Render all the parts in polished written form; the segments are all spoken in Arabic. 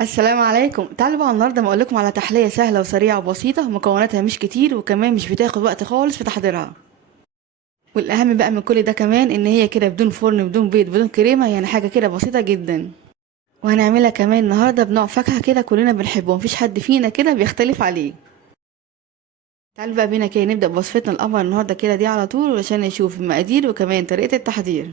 السلام عليكم. تعالوا بقى النهارده ما اقولكم على تحليه سهله وسريعه وبسيطه، مكوناتها مش كتير وكمان مش بتاخد وقت خالص في تحضيرها. والاهم بقى من كل ده كمان ان هي كده بدون فرن بدون بيض بدون كريمه، يعني حاجه كده بسيطه جدا. وهنعملها كمان النهارده بنوع فاكهه كده كلنا بنحبه ومفيش حد فينا كده بيختلف عليه. تعالوا بقى بينا كده نبدا بوصفتنا القمر النهارده كده دي على طول عشان نشوف المقادير وكمان طريقه التحضير.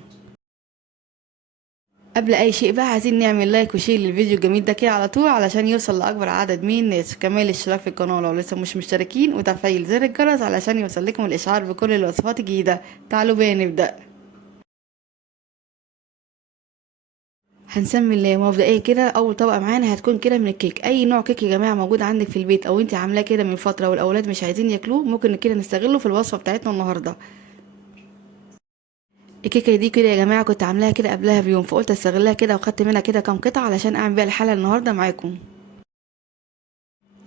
قبل اي شيء بقى عايزين نعمل لايك وشير للفيديو الجميل ده كده على طول علشان يوصل لاكبر عدد من الناس، وكمان الاشتراك في القناه لو لسه مش مشتركين وتفعيل زر الجرس علشان يوصل لكم الاشعار بكل الوصفات الجديده. تعالوا بينا نبدا. هنسمي الله مبدئيا كده. اول طبقه معانا هتكون كده من الكيك، اي نوع كيك يا جماعه موجود عندك في البيت او انت عاملاه كده من فتره والاولاد مش عايزين ياكلوه، ممكن كده نستغله في الوصفه بتاعتنا النهارده. الكيكه دي كده يا جماعه كنت عاملاها كده قبلها بيوم، فقلت استغلها كده وخدت منها كده كام قطعه علشان اعمل بيها الحلقه النهارده معاكم.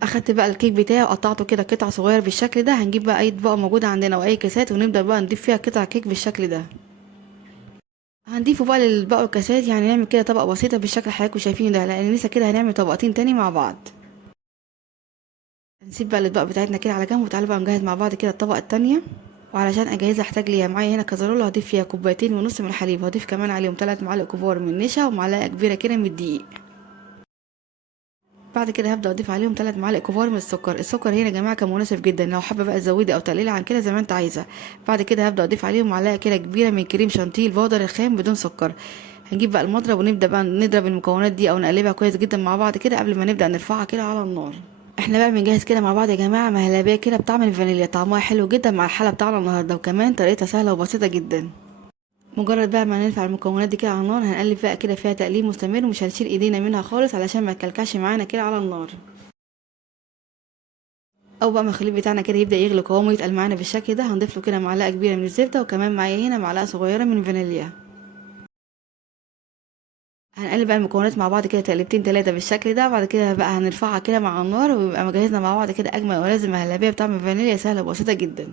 اخدت بقى الكيك بتاعي وقطعته كده قطع صغير بالشكل ده. هنجيب بقى اي اطباق موجوده عندنا واي كاسات ونبدا بقى نضيف فيها قطع كيك بالشكل ده. هنضيفه بقى للباقي الكاسات، يعني نعمل كده طبقه بسيطه بالشكل اللي حضراتكم شايفينه ده، لان لسه كده هنعمل طبقتين تاني مع بعض. هنسيب بقى الاطباق بتاعتنا كده على جنب وتعالوا بقى نجهز مع بعض كده الطبقه التانية. وعلشان اجهزها احتاج ليها معايا هنا كزرولة هضيف فيها كوبايتين ونص من الحليب، هضيف كمان عليهم 3 معالق كبار من النشا ومعلقه كبيره كده من الدقيق. بعد كده هبدا اضيف عليهم 3 معالق كبار من السكر هنا يا جماعه كان مناسب جدا، لو حابه بقى تزودي او تقللي عن كده زي ما انت عايزه. بعد كده هبدا اضيف عليهم معلقه كده كبيره من كريم شانتيه البودر الخام بدون سكر. هنجيب بقى المضرب ونبدا بقى نضرب المكونات دي او نقلبها كويس جدا مع بعض كده قبل ما نبدا نرفعها كده على النار. احنا بقى بنجهز كده مع بعض يا جماعه مهلبيه كده بطعم الفانيليا، طعمها حلو جدا مع الحلقه بتاعنا النهارده وكمان طريقتها سهله وبسيطه جدا. مجرد بقى ما نرفع المكونات دي كده على النار هنقلب بقى كده فيها تقليب مستمر ومش هنشيل ايدينا منها خالص علشان ما تكلكعش معانا كده على النار. او بقى ما الخليط بتاعنا كده يبدا يغلي قوامه يتقل معانا بالشكل ده، هنضيف له كده معلقه كبيره من الزبده وكمان معايا هنا معلقه صغيره من الفانيليا. هنقلب بقى المكونات مع بعض كده تقلبتين تلاتة بالشكل ده. بعد كده بقى هنرفعها كده مع النار ويبقى مجهزنا مع بعض كده اجمل ولازم مهلبيه بطعم الفانيليا سهله وبسيطه جدا.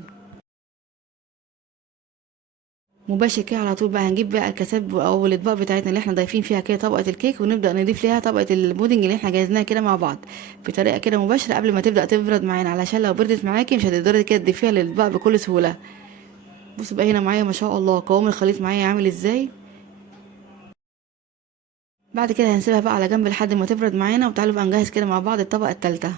مباشر كده على طول بقى هنجيب بقى الكاسات او الاطباق بتاعتنا اللي احنا ضايفين فيها كده طبقه الكيك ونبدا نضيف ليها طبقه البودنج اللي احنا جهزناها كده مع بعض بطريقه كده مباشره قبل ما تبدا تبرد معانا، علشان لو بردت معاكي مش هتقدري كده تضيفيها للاطباق بكل سهوله. بصوا بقى هنا معايا ما شاء الله قوام الخليط معايا عامل ازاي. بعد كده هنسيبها بقى على جنب لحد ما تبرد معانا، وتعالوا بقى نجهز كده مع بعض الطبقه التالتة.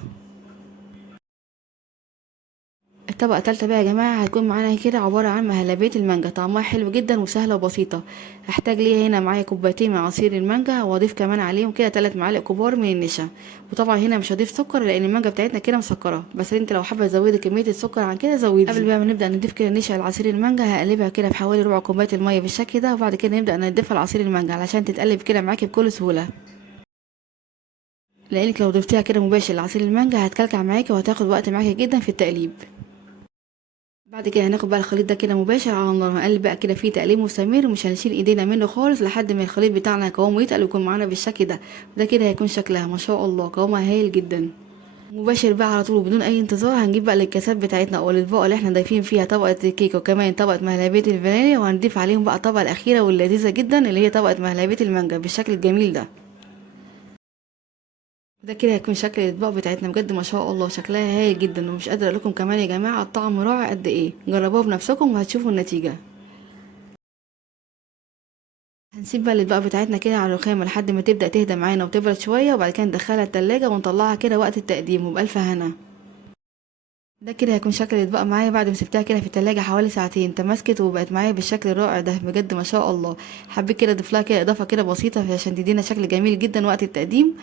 الطبقة التالتة بقى يا جماعة هتكون معانا كده عبارة عن مهلبية المانجا، طعمها حلو جدا وسهلة وبسيطة. هحتاج ليها هنا معايا كوبايتين من عصير المانجا واضيف كمان عليهم كده 3 معالق كبار من النشا. وطبعا هنا مش هضيف سكر لان المانجا بتاعتنا كده مسكرة، بس انت لو حابة تزودي كمية السكر عن كده زودي. قبل بقى ما نبدأ نضيف كده نشا لعصير المانجا هقلبها كده بحوالي ربع كوباية المية بالشكل ده، وبعد كده نبدأ نضيفها لعصير المانجا علشان تتقلب كده معاكي بكل سهولة. لانك لو ضفتيها كده مباشر لعصير المانجا هتكلكع معاكي وهتاخد وقت معاكي جدا في التقليب. بعد كده هناخد بقى الخليط ده كده مباشر على النار، هنقلب بقى كده فيه تقليب مستمر ومش هنشيل ايدينا منه خالص لحد ما الخليط بتاعنا قوامه يتقل ويكون معانا بالشكل ده. وده كده هيكون شكلها ما شاء الله قوامها هايل جدا. مباشر بقى على طول بدون اي انتظار هنجيب بقى الكاسات بتاعتنا او الاطباق اللي احنا ضايفين فيها طبقه الكيك وكمان طبقه مهلبيه الفانيليا، وهنضيف عليهم بقى الطبقه الاخيره واللذيذه جدا اللي هي طبقه مهلبيه المانجا بالشكل الجميل ده. ده كده هيكون شكل الاطباق بتاعتنا بجد ما شاء الله شكلها هايل جدا، ومش قادره اقول لكم كمان يا جماعه الطعم رائع قد ايه. جربوها بنفسكم وهتشوفوا النتيجه. هنسيب بقى الاطباق بتاعتنا كده على الرخامه لحد ما تبدا تهدى معانا وتبرد شويه، وبعد كده ندخلها التلاجة ونطلعها كده وقت التقديم وبألف هنا. ده كده هيكون شكل الاطباق معايا بعد ما سبتها كده في التلاجة حوالي ساعتين، تماسكت وبقت معايا بالشكل الرائع ده بجد ما شاء الله. حبيت كده اضيف لها كده اضافه كده بسيطه عشان تدينا شكل جميل جدا وقت التقديم.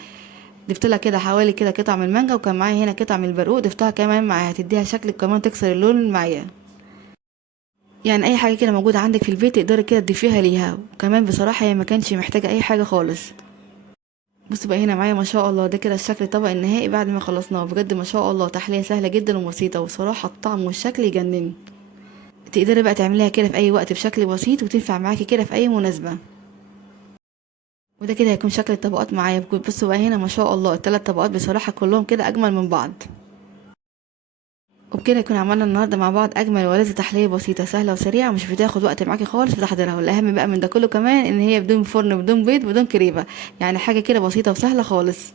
ضفت لها كده حوالي كده قطع من المانجا وكان معايا هنا قطع من البرقوق ضفتها كمان معاها هتديها شكل كمان تكسر اللون معايا. يعني اي حاجه كده موجوده عندك في البيت تقدري كده تضيفيها ليها، وكمان بصراحه هي ما كانش محتاجه اي حاجه خالص. بصوا بقى هنا معايا ما شاء الله ده كده الشكل الطبق النهائي بعد ما خلصناه، بجد ما شاء الله تحليه سهله جدا وبسيطه وصراحه الطعم والشكل يجنن. تقدري بقى تعمليها كده في اي وقت بشكل بسيط وتنفع معاكي كده في اي مناسبه. وده كده هيكون شكل الطبقات معايا. بصوا بقى هنا ما شاء الله الثلاث طبقات بصراحه كلهم كده اجمل من بعض. وبكده يكون عملنا النهارده مع بعض اجمل ولذيذ تحليه بسيطه سهله وسريعه مش بتاخد وقت معاكي خالص في تحضيرها، والاهم بقى من ده كله كمان ان هي بدون فرن بدون بيض بدون كريمه، يعني حاجه كده بسيطه وسهله خالص.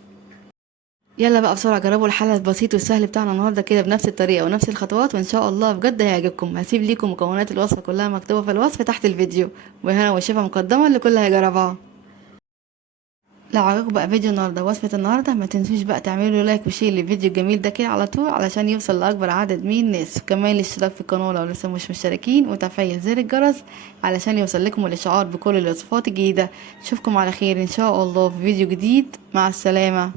يلا بقى بسرعة جربوا الحل البسيط والسهل بتاعنا النهاردة كده بنفس الطريقة ونفس الخطوات، وإن شاء الله بجد هيعجبكم. هسيب ليكم مكونات الوصفة كلها مكتوبة في الوصف تحت الفيديو، وهنا والشفا مقدمة لكل هيجربها. لو عجبكم بقى فيديو النهارده وصفة النهارده، ما تنسوش بقى تعملوا لايك وشير للفيديو الجميل ده كده على طول، علشان يوصل لاكبر عدد من الناس. وكمان الاشتراك في القناه لو لسه مش مشتركين، وتفعيل زر الجرس علشان يوصل لكم الاشعار بكل الوصفات الجديده. اشوفكم على خير ان شاء الله في فيديو جديد. مع السلامه.